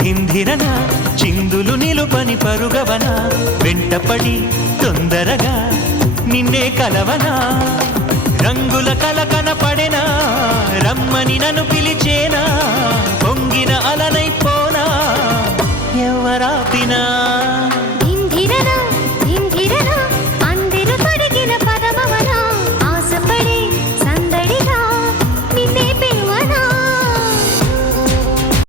హింధిరన చిందులు నిలుపని పరుగవన వెంటపడి తొందరగా నిన్నే కలవనా రంగుల కలకన పడెనా రమ్మని నన్ను పిలిచేనా పొంగిన అలనైపోనా ఎవరాపినా